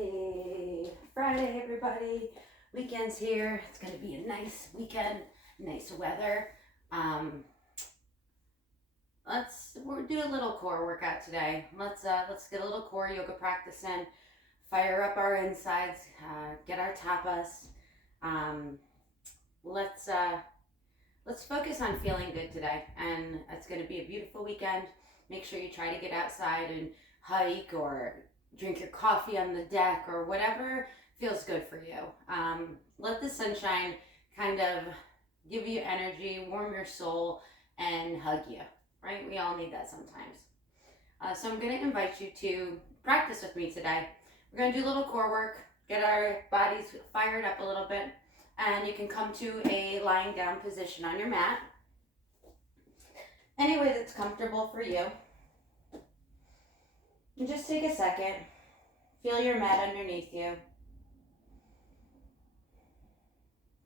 Happy Friday, everybody. Weekend's here. It's going to be a nice weekend, nice weather. Um, we'll do a little core workout today. Let's get a little core yoga practice in, fire up our insides, get our tapas. Um, let's uh, let's focus on feeling good today, and it's going to be a beautiful weekend. Make sure you try to get outside and hike or drink your coffee on the deck or whatever feels good for you. Let the sunshine kind of give you energy, warm your soul, and hug you, right? We all need that sometimes. So I'm going to invite you to practice with me today. We're going to do a little core work, get our bodies fired up a little bit, and you can come to a lying down position on your mat. Any way that's comfortable for you. And just take a second, feel your mat underneath you.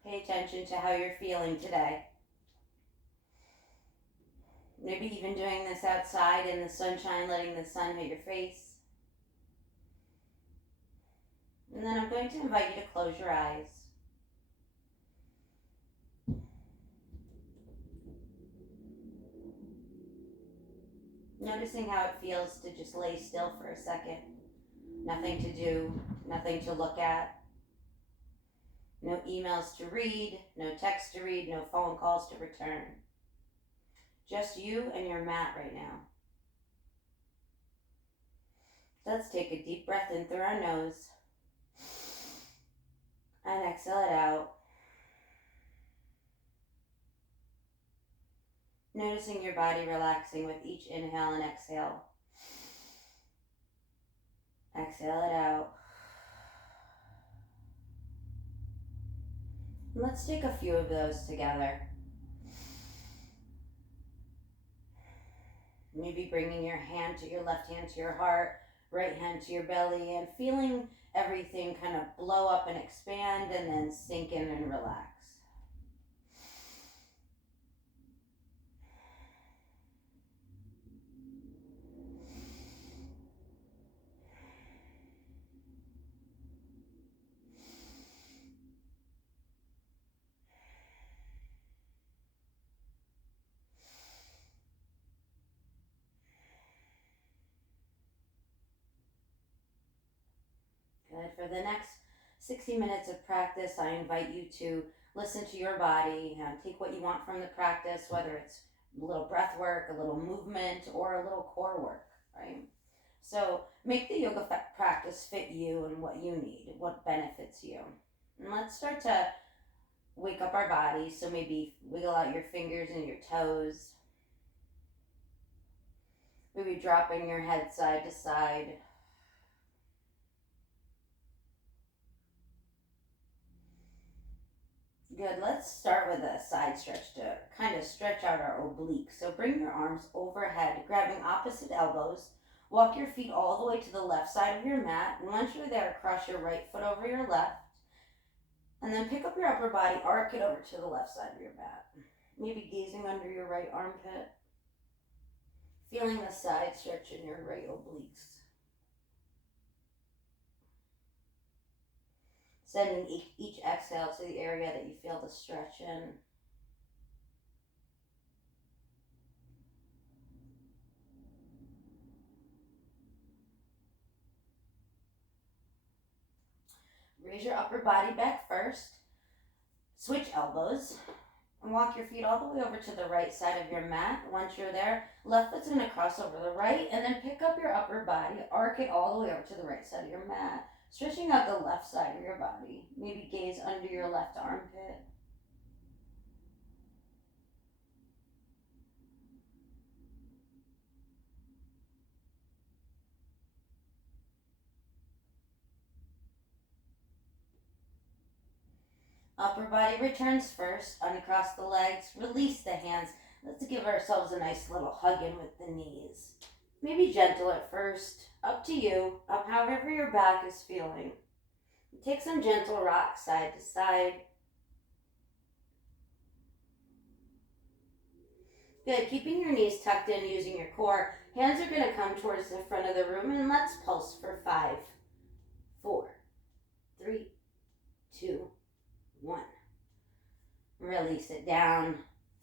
Pay attention to how you're feeling today. Maybe even doing this outside in the sunshine, letting the sun hit your face. And then I'm going to invite you to close your eyes. Noticing how it feels to just lay still for a second. Nothing to do, nothing to look at. No emails to read, no text to read, no phone calls to return. Just you and your mat right now. Let's take a deep breath in through our nose and exhale it out. Noticing your body relaxing with each inhale and exhale. Exhale it out. Let's take a few of those together. Maybe bringing your left hand to your heart, right hand to your belly, and feeling everything kind of blow up and expand and then sink in and relax. Good. For the next 60 minutes of practice, I invite you to listen to your body and take what you want from the practice, whether it's a little breath work, a little movement, or a little core work, right? So make the yoga practice fit you and what you need, what benefits you. And let's start to wake up our body. So maybe wiggle out your fingers and your toes. Maybe dropping your head side to side. Good. Let's start with a side stretch to kind of stretch out our obliques. So bring your arms overhead, grabbing opposite elbows. Walk your feet all the way to the left side of your mat. And once you're there, cross your right foot over your left. And then pick up your upper body, arc it over to the left side of your mat. Maybe gazing under your right armpit. Feeling the side stretch in your right obliques. Sending each exhale to the area that you feel the stretch in. Raise your upper body back first. Switch elbows. And walk your feet all the way over to the right side of your mat. Once you're there, left foot's going to cross over the right, and then pick up your upper body, arc it all the way over to the right side of your mat, stretching out the left side of your body. Maybe gaze under your left armpit. Upper body returns first. Uncross the legs, release the hands. Let's give ourselves a nice little hug in with the knees. Maybe gentle at first. Up to you, up however your back is feeling. Take some gentle rocks side to side. Good. Keeping your knees tucked in using your core. Hands are going to come towards the front of the room, and let's pulse for 5, 4, Release it down.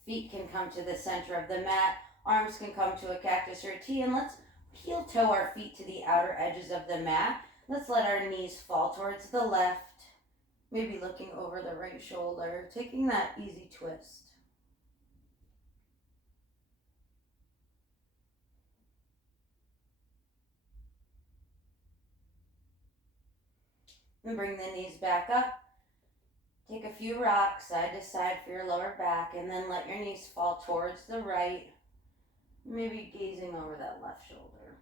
Feet can come to the center of the mat. Arms can come to a cactus or a T. And let's heel toe our feet to the outer edges of the mat. Let's let our knees fall towards the left. Maybe looking over the right shoulder. Taking that easy twist. And bring the knees back up. Take a few rocks side to side for your lower back, and then let your knees fall towards the right, maybe gazing over that left shoulder.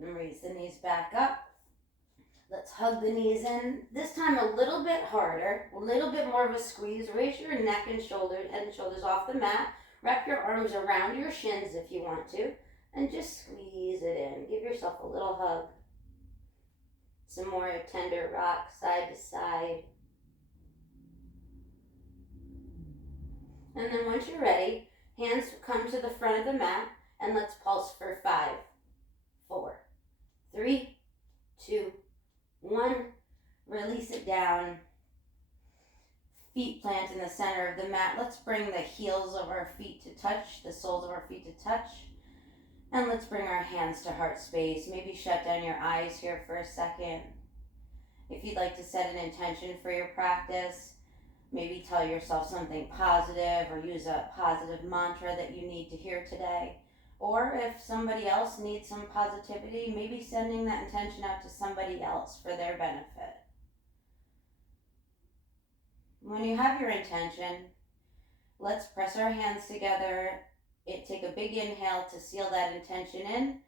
And raise the knees back up. Let's hug the knees in. This time a little bit harder, a little bit more of a squeeze. Raise your neck and shoulders off the mat. Wrap your arms around your shins if you want to, and just squeeze it in. Give yourself a little hug. Some more tender rock side to side. And then once you're ready, hands come to the front of the mat, and let's pulse for 5, 4, 3, 2, 1. Release it down. Feet plant in the center of the mat. Let's bring the heels of our feet to touch, the soles of our feet to touch. And let's bring our hands to heart space. Maybe shut down your eyes here for a second. If you'd like to set an intention for your practice, maybe tell yourself something positive or use a positive mantra that you need to hear today. Or if somebody else needs some positivity, maybe sending that intention out to somebody else for their benefit. When you have your intention, let's press our hands together. Take a big inhale to seal that intention in.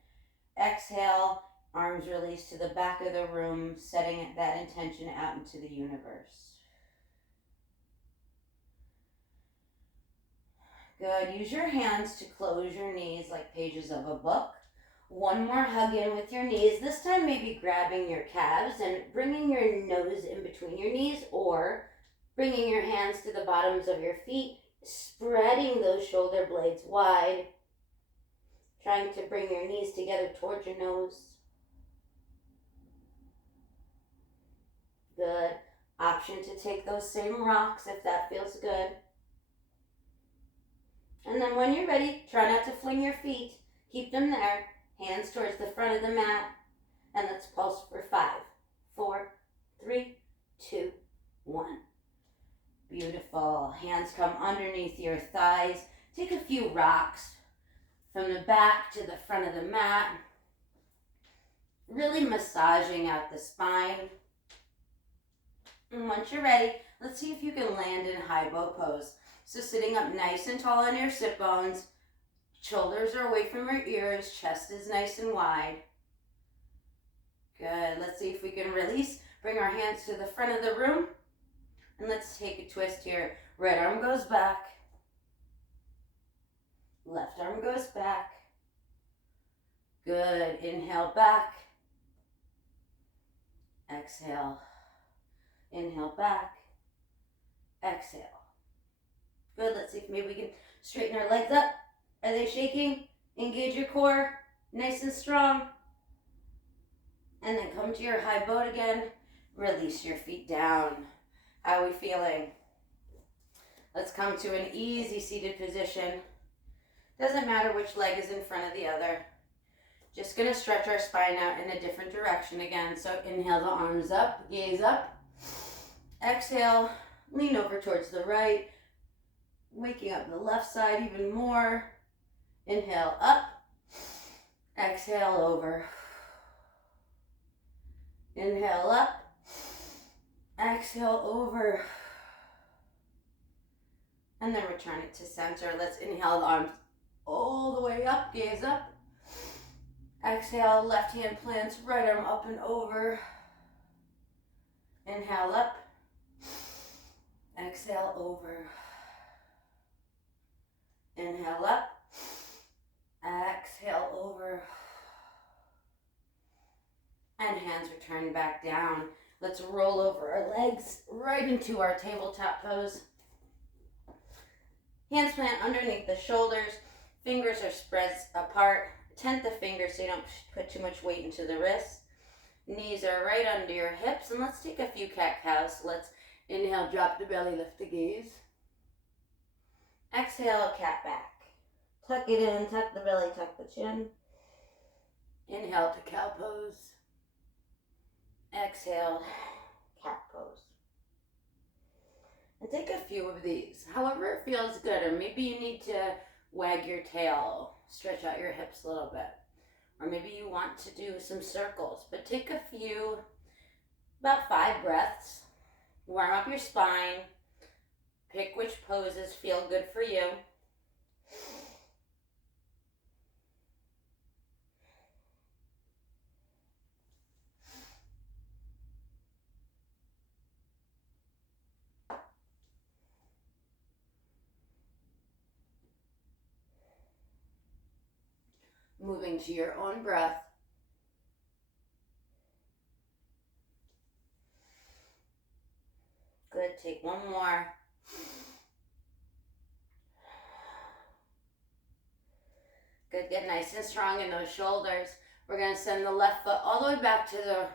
Exhale, arms release to the back of the room, setting that intention out into the universe. Good. Use your hands to close your knees like pages of a book. One more hug in with your knees. This time maybe grabbing your calves and bringing your nose in between your knees, or bringing your hands to the bottoms of your feet, spreading those shoulder blades wide, trying to bring your knees together towards your nose. Good. Option to take those same rocks if that feels good. And then when you're ready, try not to fling your feet. Keep them there, hands towards the front of the mat, and let's pulse for 5, 4, 3, 2, 1. Beautiful. Hands come underneath your thighs. Take a few rocks from the back to the front of the mat. Really massaging out the spine. And once you're ready, let's see if you can land in high bow pose. So sitting up nice and tall on your sit bones. Shoulders are away from your ears. Chest is nice and wide. Good. Let's see if we can release. Bring our hands to the front of the room. And let's take a twist here. Right arm goes back. Left arm goes back. Good. Inhale back. Exhale. Inhale back. Exhale. Good. Let's see if maybe we can straighten our legs up. Are they shaking? Engage your core. Nice and strong. And then come to your high boat again. Release your feet down. How are we feeling? Let's come to an easy seated position. Doesn't matter which leg is in front of the other. Just going to stretch our spine out in a different direction again. So inhale the arms up, gaze up. Exhale, lean over towards the right. Waking up the left side even more. Inhale up. Exhale over. Inhale up. Exhale over. And then return it to center. Let's inhale the arms all the way up, gaze up. Exhale, left hand plants, right arm up and over. Inhale up. Exhale over. Inhale up. Exhale over. And hands return back down. Let's roll over our legs right into our tabletop pose. Hands plant underneath the shoulders. Fingers are spread apart. Tent the fingers so you don't put too much weight into the wrists. Knees are right under your hips. And let's take a few cat-cows. Let's inhale, drop the belly, lift the gaze. Exhale, cat back. Tuck it in, tuck the belly, tuck the chin. Inhale to cow pose. Exhale, cat pose. And take a few of these, however it feels good, or maybe you need to wag your tail, stretch out your hips a little bit, or maybe you want to do some circles, but take a few, about 5 breaths, warm up your spine, pick which poses feel good for you. Moving to your own breath. Good, take one more. Good, get nice and strong in those shoulders. We're gonna send the left foot all the way back to the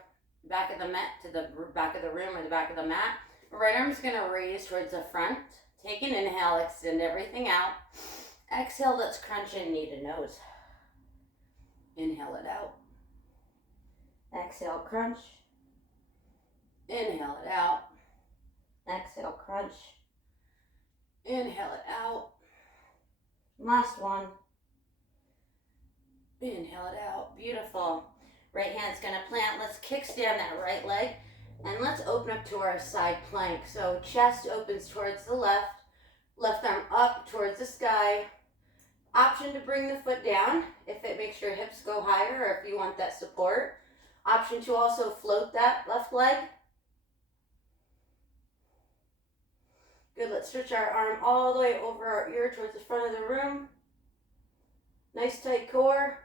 back of the mat, to the back of the room or the back of the mat. Right arm's gonna raise towards the front. Take an inhale, extend everything out. Exhale, let's crunch in knee to nose. Inhale it out. Exhale, crunch. Inhale it out. Exhale, crunch. Inhale it out. Last one. Inhale it out. Beautiful. Right hand's gonna plant. Let's kickstand that right leg and let's open up to our side plank. So chest opens towards the left, left arm up towards the sky. Option to bring the foot down if it makes your hips go higher or if you want that support. Option to also float that left leg. Good, let's stretch our arm all the way over our ear towards the front of the room. Nice tight core.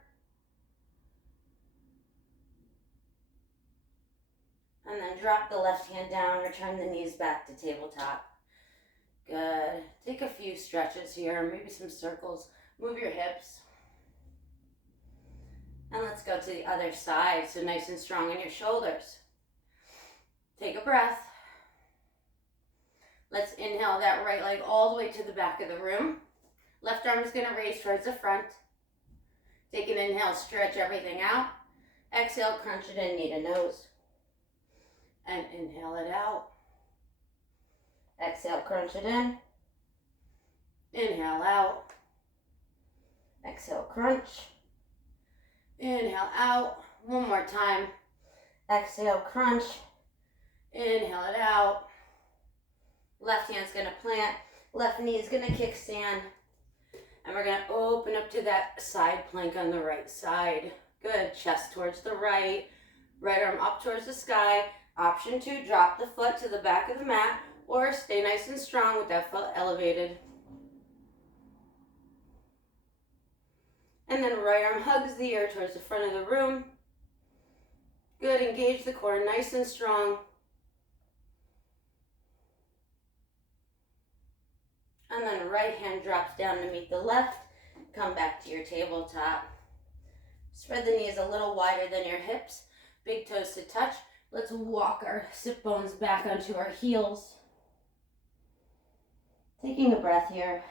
And then drop the left hand down, return the knees back to tabletop. Good. Take a few stretches here, maybe some circles. Move your hips. And let's go to the other side, so nice and strong in your shoulders. Take a breath. Let's inhale that right leg all the way to the back of the room. Left arm is going to raise towards the front. Take an inhale, stretch everything out. Exhale, crunch it in, knee to nose. And inhale it out. Exhale, crunch it in. Inhale out. Exhale, crunch. Inhale out. One more time. Exhale, crunch. Inhale it out. Left hand's going to plant. Left knee is going to kickstand. And we're going to open up to that side plank on the right side. Good. Chest towards the right. Right arm up towards the sky. Option 2, drop the foot to the back of the mat or stay nice and strong with that foot elevated. And then right arm hugs the ear towards the front of the room. Good, engage the core nice and strong. And then right hand drops down to meet the left. Come back to your tabletop. Spread the knees a little wider than your hips. Big toes to touch. Let's walk our sit bones back onto our heels. Taking a breath here.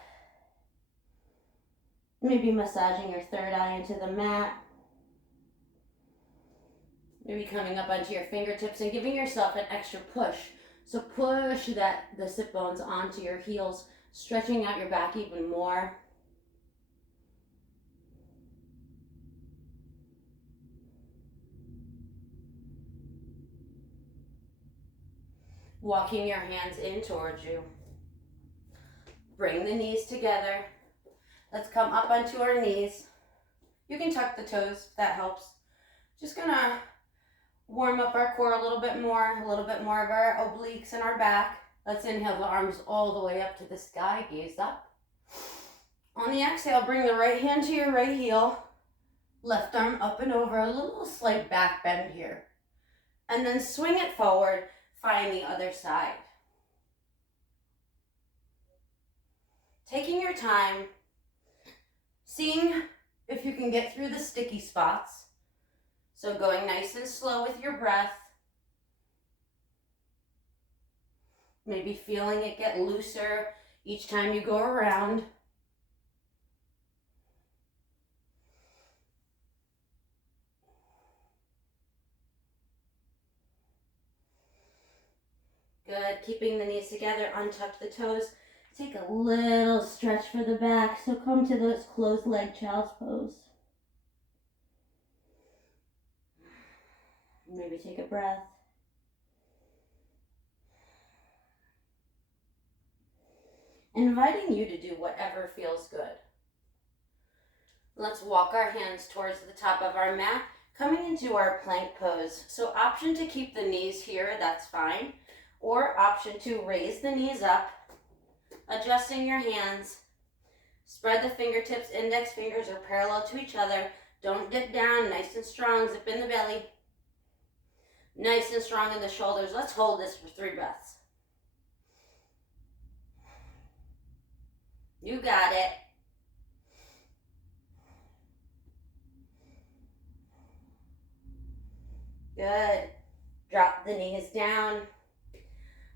Maybe massaging your third eye into the mat. Maybe coming up onto your fingertips and giving yourself an extra push. So push the sit bones onto your heels, stretching out your back even more. Walking your hands in towards you. Bring the knees together. Let's come up onto our knees. You can tuck the toes, if that helps. Just gonna warm up our core a little bit more of our obliques and our back. Let's inhale the arms all the way up to the sky, gaze up. On the exhale, bring the right hand to your right heel. Left arm up and over, a little slight back bend here. And then swing it forward. Find the other side. Taking your time, Seeing if you can get through the sticky spots. So going nice and slow with your breath. Maybe feeling it get looser each time you go around. Good, keeping the knees together, untuck the toes. Take a little stretch for the back, so come to those closed leg child's pose. Maybe take a breath. Inviting you to do whatever feels good. Let's walk our hands towards the top of our mat, coming into our plank pose. So option to keep the knees here, that's fine. Or option to raise the knees up, adjusting your hands. Spread the fingertips, index fingers are parallel to each other. Don't dip down, nice and strong, zip in the belly. Nice and strong in the shoulders. Let's hold this for 3 breaths. You got it. Good. Drop the knees down.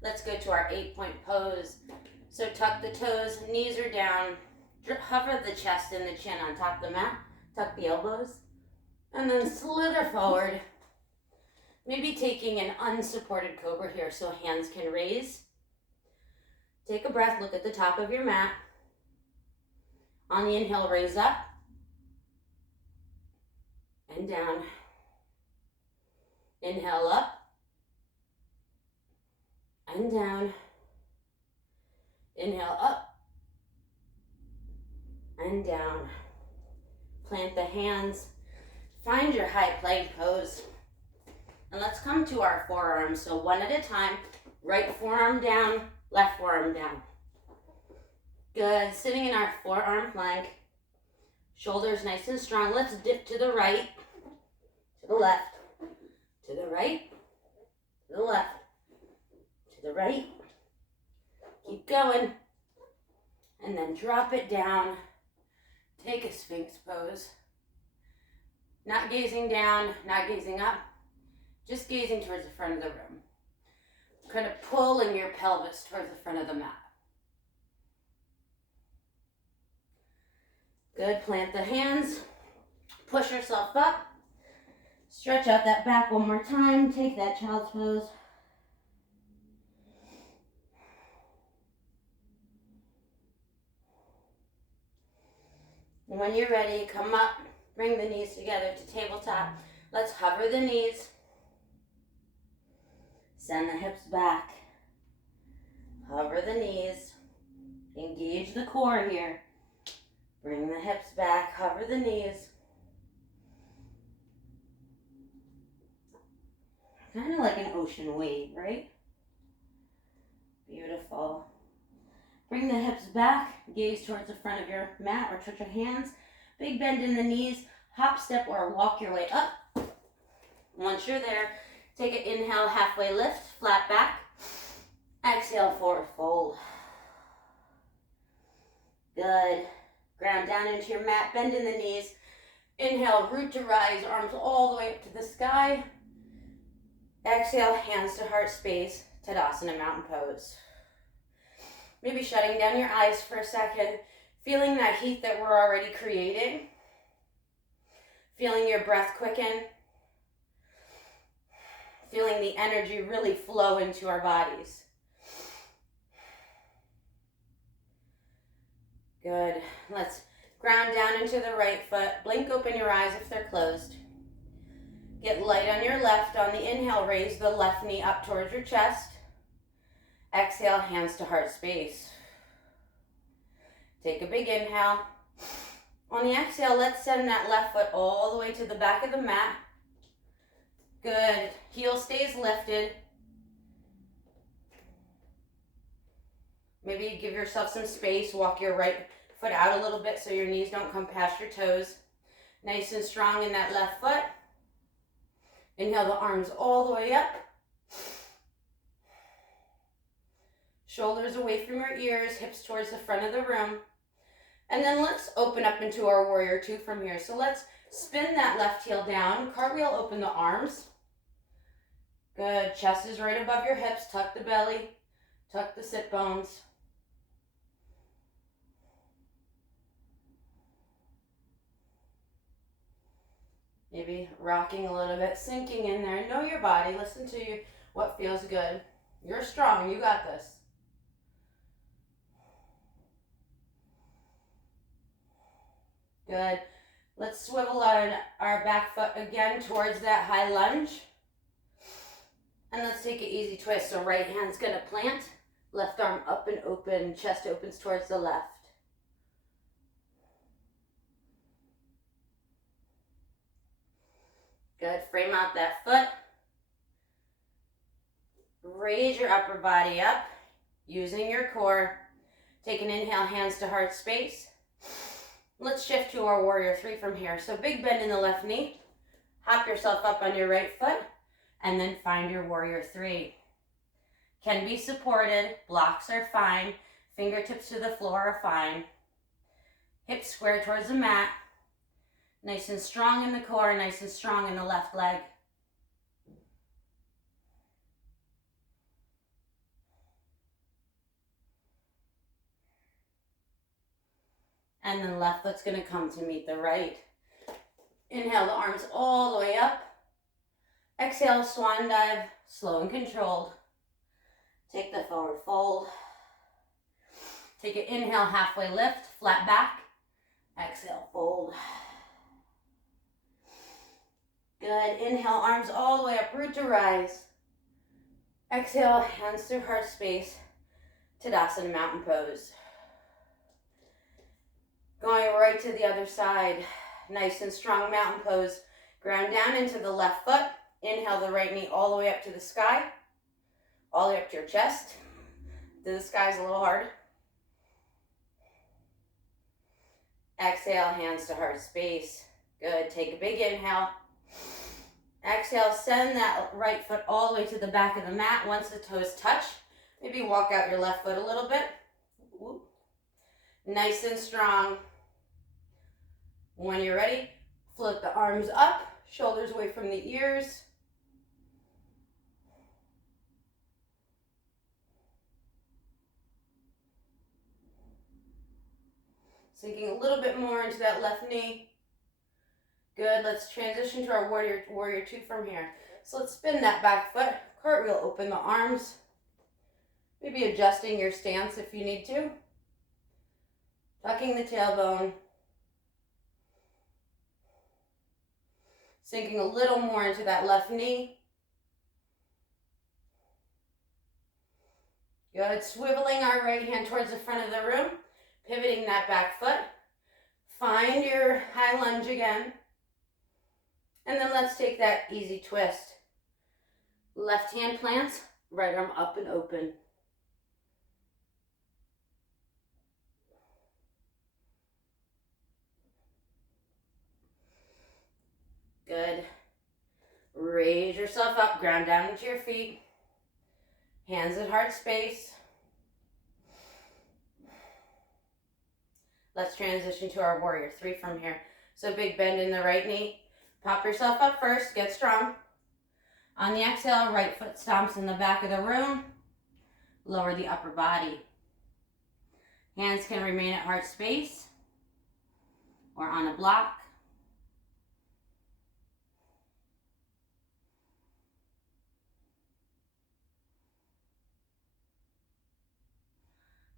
Let's go to our 8-point pose. So tuck the toes, knees are down. Hover the chest and the chin on top of the mat. Tuck the elbows. And then slither forward. Maybe taking an unsupported cobra here so hands can raise. Take a breath, look at the top of your mat. On the inhale, raise up and down. Inhale up and down. Inhale up and down. Plant the hands. Find your high plank pose. And let's come to our forearms. So one at a time. Right forearm down, left forearm down. Good. Sitting in our forearm plank. Shoulders nice and strong. Let's dip to the right, to the left, to the right, to the left, to the right. Keep going. And then drop it down. Take a Sphinx pose. Not gazing down, not gazing up. Just gazing towards the front of the room. Kind of pulling your pelvis towards the front of the mat. Good, plant the hands. Push yourself up. Stretch out that back one more time. Take that child's pose. And when you're ready, come up. Bring the knees together to tabletop. Let's hover the knees. Send the hips back. Hover the knees. Engage the core here. Bring the hips back. Hover the knees. Kind of like an ocean wave, right? Beautiful. Bring the hips back. Gaze towards the front of your mat or towards your hands. Big bend in the knees. Hop, step, or walk your way up. Once you're there, take an inhale, halfway lift, flat back. Exhale, forward fold. Good. Ground down into your mat, bend in the knees. Inhale, root to rise, arms all the way up to the sky. Exhale, hands to heart space, Tadasana mountain pose. Maybe shutting down your eyes for a second, feeling that heat that we're already creating. Feeling your breath quicken. Feeling the energy really flow into our bodies. Good. Let's ground down into the right foot. Blink open your eyes if they're closed. Get light on your left. On the inhale, raise the left knee up towards your chest. Exhale, hands to heart space. Take a big inhale. On the exhale, let's send that left foot all the way to the back of the mat. Good. Heel stays lifted. Maybe give yourself some space. Walk your right foot out a little bit so your knees don't come past your toes. Nice and strong in that left foot. Inhale the arms all the way up. Shoulders away from your ears, hips towards the front of the room. And then let's open up into our warrior two from here. So let's spin that left heel down, cartwheel, open the arms. Good, chest is right above your hips, tuck the belly, tuck the sit bones. Maybe rocking a little bit, sinking in there. Know your body, listen to you, what feels good. You're strong, you got this. Good. Let's swivel our back foot again towards that high lunge. And let's take an easy twist. So right hand's gonna plant, left arm up and open, chest opens towards the left. Good, frame out that foot. Raise your upper body up, using your core. Take an inhale, hands to heart space. Let's shift to our warrior three from here. So big bend in the left knee, hop yourself up on your right foot, and then find your warrior three. Can be supported, blocks are fine, fingertips to the floor are fine. Hips square towards the mat. Nice and strong in the core, nice and strong in the left leg. And then left foot's gonna come to meet the right. Inhale the arms all the way up. Exhale, swan dive, slow and controlled. Take the forward fold. Take an inhale, halfway lift, flat back. Exhale, fold. Good, inhale, arms all the way up, root to rise. Exhale, hands to heart space, Tadasana Mountain Pose. Going right to the other side, nice and strong mountain pose. Ground down into the left foot. Inhale the right knee all the way up to the sky, all the way up to your chest. The sky's a little hard. Exhale, hands to heart space. Good, take a big inhale. Exhale, send that right foot all the way to the back of the mat. Once the toes touch, maybe walk out your left foot a little bit. Whoop. Nice and strong. When you're ready, float the arms up, shoulders away from the ears. Sinking a little bit more into that left knee. Good, let's transition to our warrior two from here. So let's spin that back foot, cartwheel, open the arms. Maybe adjusting your stance if you need to. Tucking the tailbone. Sinking a little more into that left knee. Good, swiveling our right hand towards the front of the room. Pivoting that back foot. Find your high lunge again. And then let's take that easy twist. Left hand plants, right arm up and open. Good. Raise yourself up, ground down into your feet. Hands at heart space. Let's transition to our warrior three from here. So big bend in the right knee. Pop yourself up first, get strong. On the exhale, right foot stomps in the back of the room. Lower the upper body. Hands can remain at heart space or on a block.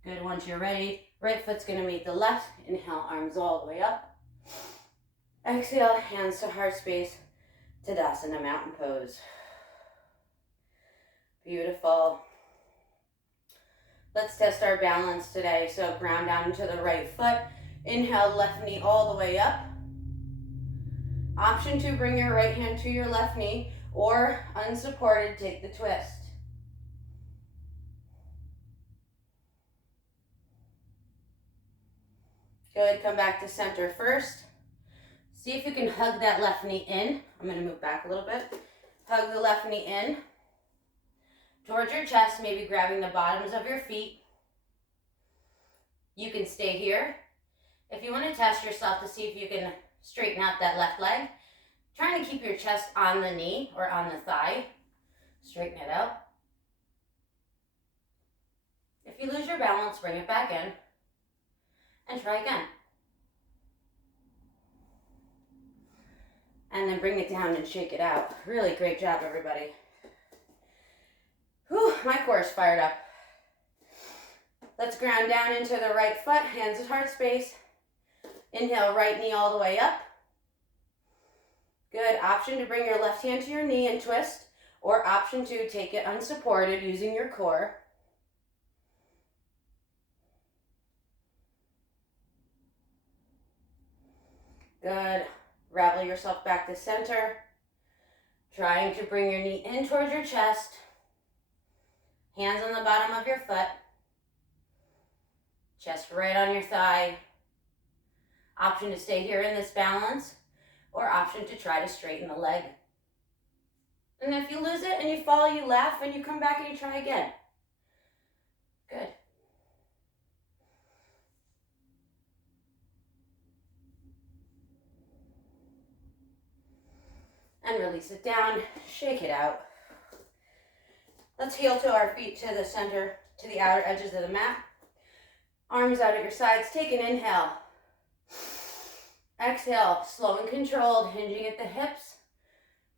Good, once you're ready, right foot's gonna meet the left. Inhale, arms all the way up. Exhale, hands to heart space, Tadasana Mountain Pose. Beautiful. Let's test our balance today. So ground down into the right foot. Inhale, left knee all the way up. Option to bring your right hand to your left knee, or unsupported, take the twist. Good, come back to center first. See if you can hug that left knee in. I'm gonna move back a little bit. Hug the left knee in towards your chest, maybe grabbing the bottoms of your feet. You can stay here. If you want to test yourself to see if you can straighten out that left leg, trying to keep your chest on the knee or on the thigh. Straighten it out. If you lose your balance, bring it back in and try again. And then bring it down and shake it out. Really great job, everybody. Whew, my core is fired up. Let's ground down into the right foot, hands at heart space. Inhale, right knee all the way up. Good. Option to bring your left hand to your knee and twist, or option to take it unsupported using your core. Good. Ravel yourself back to center. Trying to bring your knee in towards your chest. Hands on the bottom of your foot. Chest right on your thigh. Option to stay here in this balance, or option to try to straighten the leg. And if you lose it and you fall, you laugh and you come back and you try again. Good. And release it down, shake it out. Let's heel toe our feet to the center, to the outer edges of the mat. Arms out at your sides, take an inhale. Exhale, slow and controlled, hinging at the hips.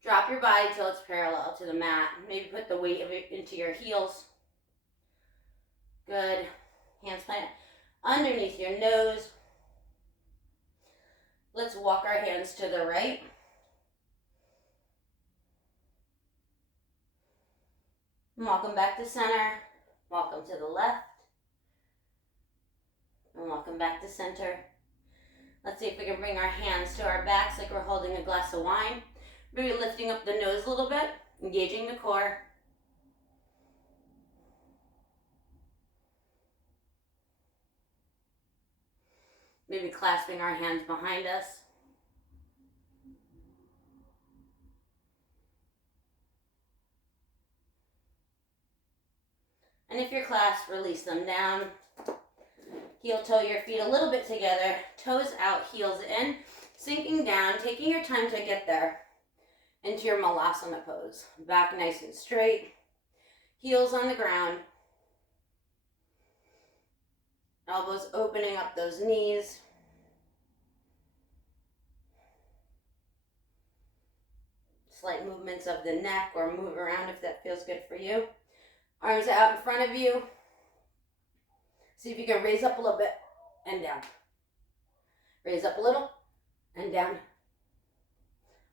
Drop your body till it's parallel to the mat. Maybe put the weight of it into your heels. Good. Hands plant underneath your nose. Let's walk our hands to the right. Walk them back to center. Walk them to the left. And walk them back to center. Let's see if we can bring our hands to our backs like we're holding a glass of wine. Maybe lifting up the nose a little bit, engaging the core. Maybe clasping our hands behind us. And if you're clasped, release them down. Heel toe your feet a little bit together, toes out, heels in, sinking down, taking your time to get there into your Malasana pose. Back nice and straight, heels on the ground, elbows opening up those knees. Slight movements of the neck or move around if that feels good for you. Arms out in front of you. See if you can raise up a little bit and down. Raise up a little and down.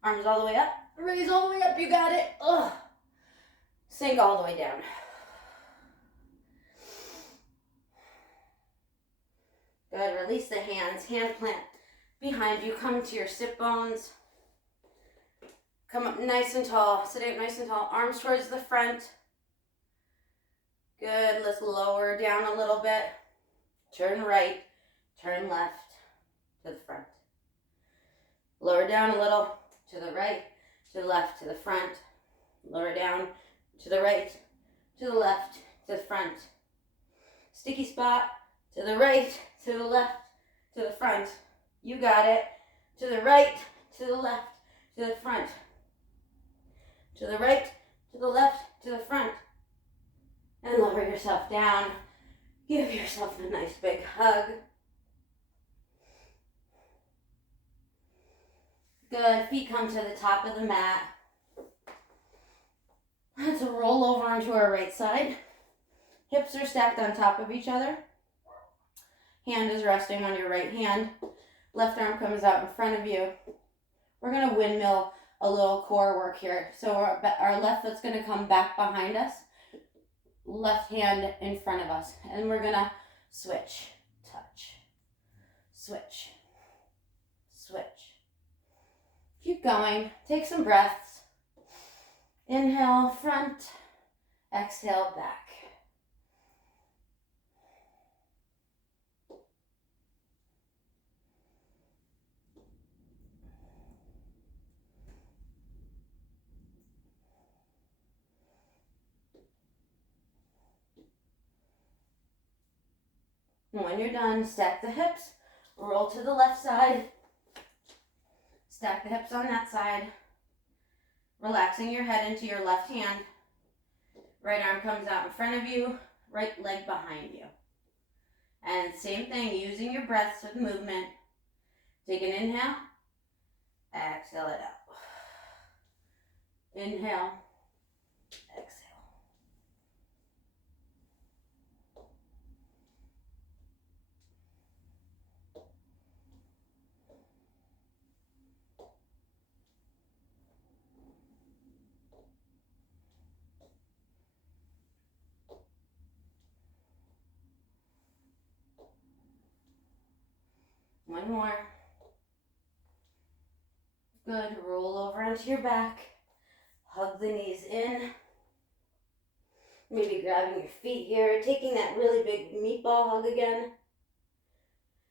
Arms all the way up. Raise all the way up. You got it. Ugh. Sink all the way down. Good. Release the hands. Hand plant behind you. Come to your sit bones. Come up nice and tall. Sit up nice and tall. Arms towards the front. Good. Let's lower down a little bit. Turn right. Turn left to the front. Lower down a little to the right, to the left, to the front. Lower down to the right, to the left, to the front. Sticky spot to the right, to the left, to the front. You got it. To the right, to the left, to the front. To the right, to the left, to the front. And lower yourself down. Give yourself a nice big hug. Good. Feet come to the top of the mat. Let's roll over onto our right side. Hips are stacked on top of each other. Hand is resting on your right hand. Left arm comes out in front of you. We're going to windmill a little core work here. So our left foot's going to come back behind us. Left hand in front of us. And we're going to switch, touch, switch, switch. Keep going. Take some breaths. Inhale, front. Exhale, back. And when you're done, stack the hips, Roll to the left side. Stack the hips on that side. Relaxing your head into your left hand. Right arm comes out in front of you. Right leg behind you. And same thing, using your breaths with movement. Take an inhale. Exhale it out. Inhale. Exhale. One more. Good. Roll over onto your back. Hug the knees in. Maybe grabbing your feet here, taking that really big meatball hug again.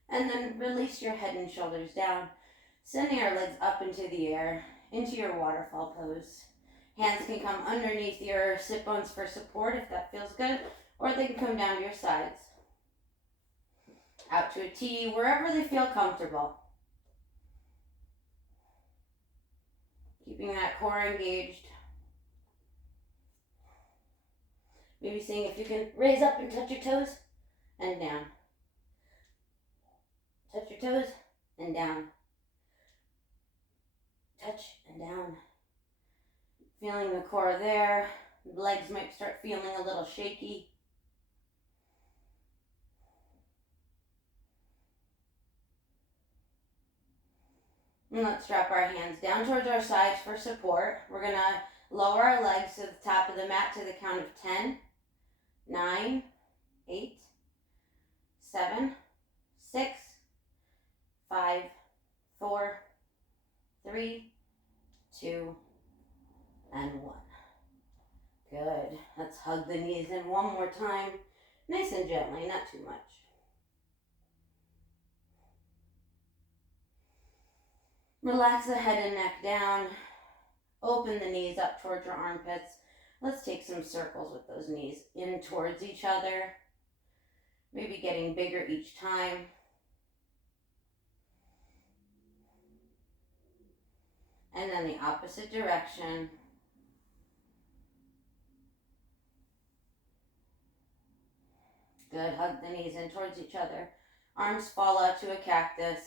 And then release your head and shoulders down, sending our legs up into the air, into your waterfall pose. Hands can come underneath your sit bones for support if that feels good, or they can come down to your sides. Out to a T, wherever they feel comfortable. Keeping that core engaged. Maybe seeing if you can raise up and touch your toes and down. Touch your toes and down. Touch and down. Feeling the core there. Legs might start feeling a little shaky. And let's drop our hands down towards our sides for support. We're going to lower our legs to the top of the mat to the count of 10, 9, 8, 7, 6, 5, 4, 3, 2, and 1. Good. Let's hug the knees in one more time. Nice and gently, not too much. Relax the head and neck down. Open the knees up towards your armpits. Let's take some circles with those knees in towards each other. Maybe getting bigger each time. And then the opposite direction. Good. Hug the knees in towards each other. Arms fall out to a cactus.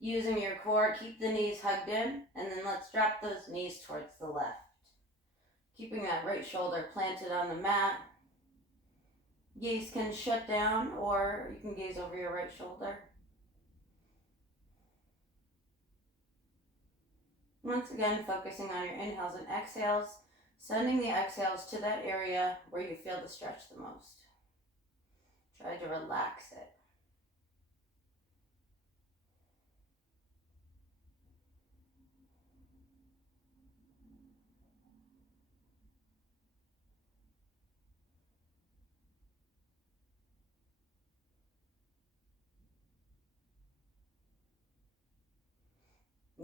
Using your core, keep the knees hugged in, and then let's drop those knees towards the left. Keeping that right shoulder planted on the mat. Gaze can shut down, or you can gaze over your right shoulder. Once again, focusing on your inhales and exhales, sending the exhales to that area where you feel the stretch the most. Try to relax it.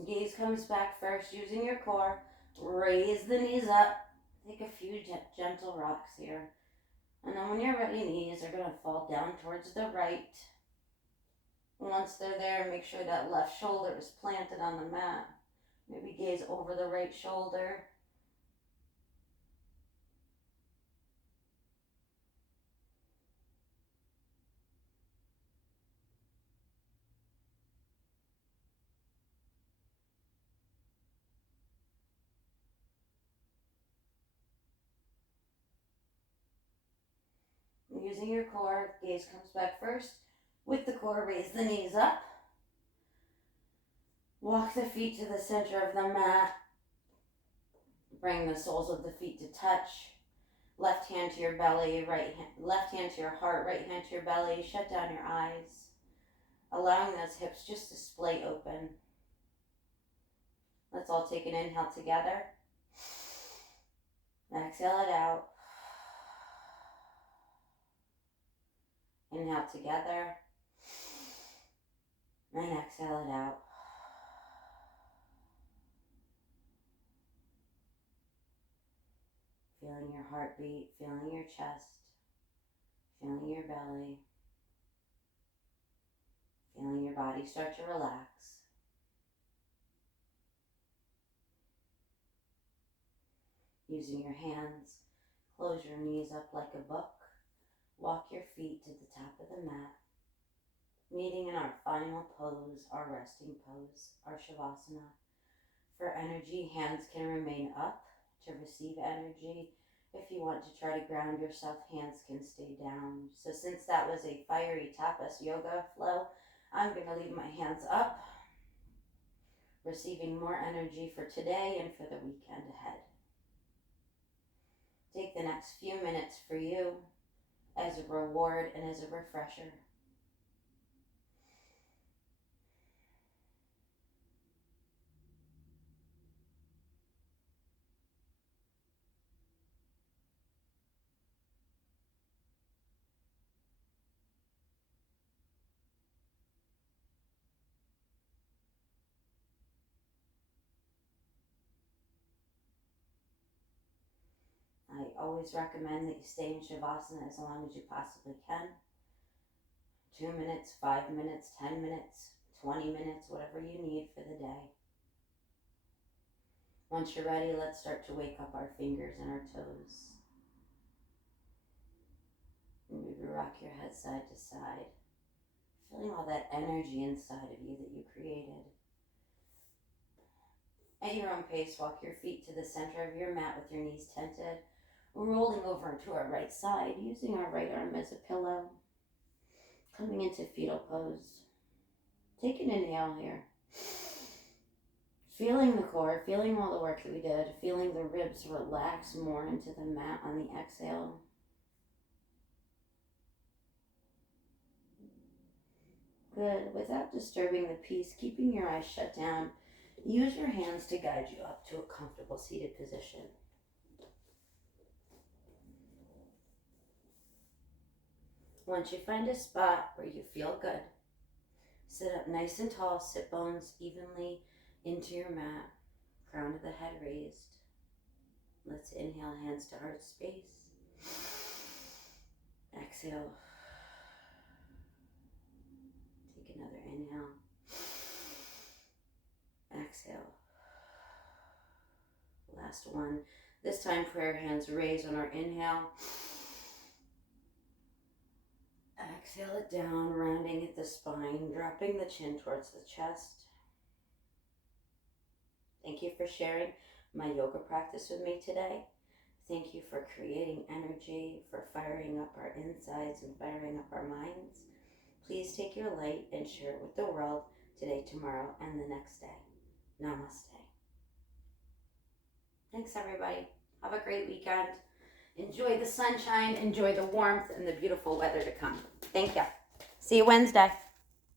Gaze comes back first, using your core. Raise the knees up. Take a few gentle rocks here. And then when you're ready, knees are going to fall down towards the right. Once they're there, make sure that left shoulder is planted on the mat. Maybe gaze over the right shoulder. Using your core, gaze comes back first. With the core, raise the knees up. Walk the feet to the center of the mat. Bring the soles of the feet to touch. Left hand to your belly, left hand to your heart, right hand to your belly. Shut down your eyes. Allowing those hips just to splay open. Let's all take an inhale together. Exhale it out. Inhale together. And exhale it out. Feeling your heartbeat, feeling your chest, feeling your belly, body start to relax. Using your hands, close your knees up like a book. Walk your feet to the top of the mat. Meeting in our final pose, our resting pose, our Shavasana. For energy, hands can remain up to receive energy. If you want to try to ground yourself, hands can stay down. So since that was a fiery tapas yoga flow, I'm going to leave my hands up, receiving more energy for today and for the weekend ahead. Take the next few minutes for you as a reward and as a refresher. I always recommend that you stay in Shavasana as long as you possibly can. 2 minutes, 5 minutes, 10 minutes, 20 minutes, whatever you need for the day. Once you're ready, let's start to wake up our fingers and our toes. And maybe rock your head side to side, feeling all that energy inside of you that you created. At your own pace, walk your feet to the center of your mat with your knees tented, rolling over to our right side, using our right arm as a pillow. Coming into fetal pose. Take an inhale here. Feeling the core, feeling all the work that we did, feeling the ribs relax more into the mat on the exhale. Good. Without disturbing the peace, keeping your eyes shut down, use your hands to guide you up to a comfortable seated position. Once you find a spot where you feel good, sit up nice and tall, sit bones evenly into your mat, crown of the head raised. Let's inhale, hands to heart space. Exhale. Take another inhale. Exhale. Last one. This time, prayer hands raised on our inhale. Exhale it down, rounding at the spine, dropping the chin towards the chest. Thank you for sharing my yoga practice with me today. Thank you for creating energy, for firing up our insides and firing up our minds. Please take your light and share it with the world today, tomorrow, and the next day. Namaste. Thanks, everybody. Have a great weekend. Enjoy the sunshine, enjoy the warmth, and the beautiful weather to come. Thank you. See you Wednesday.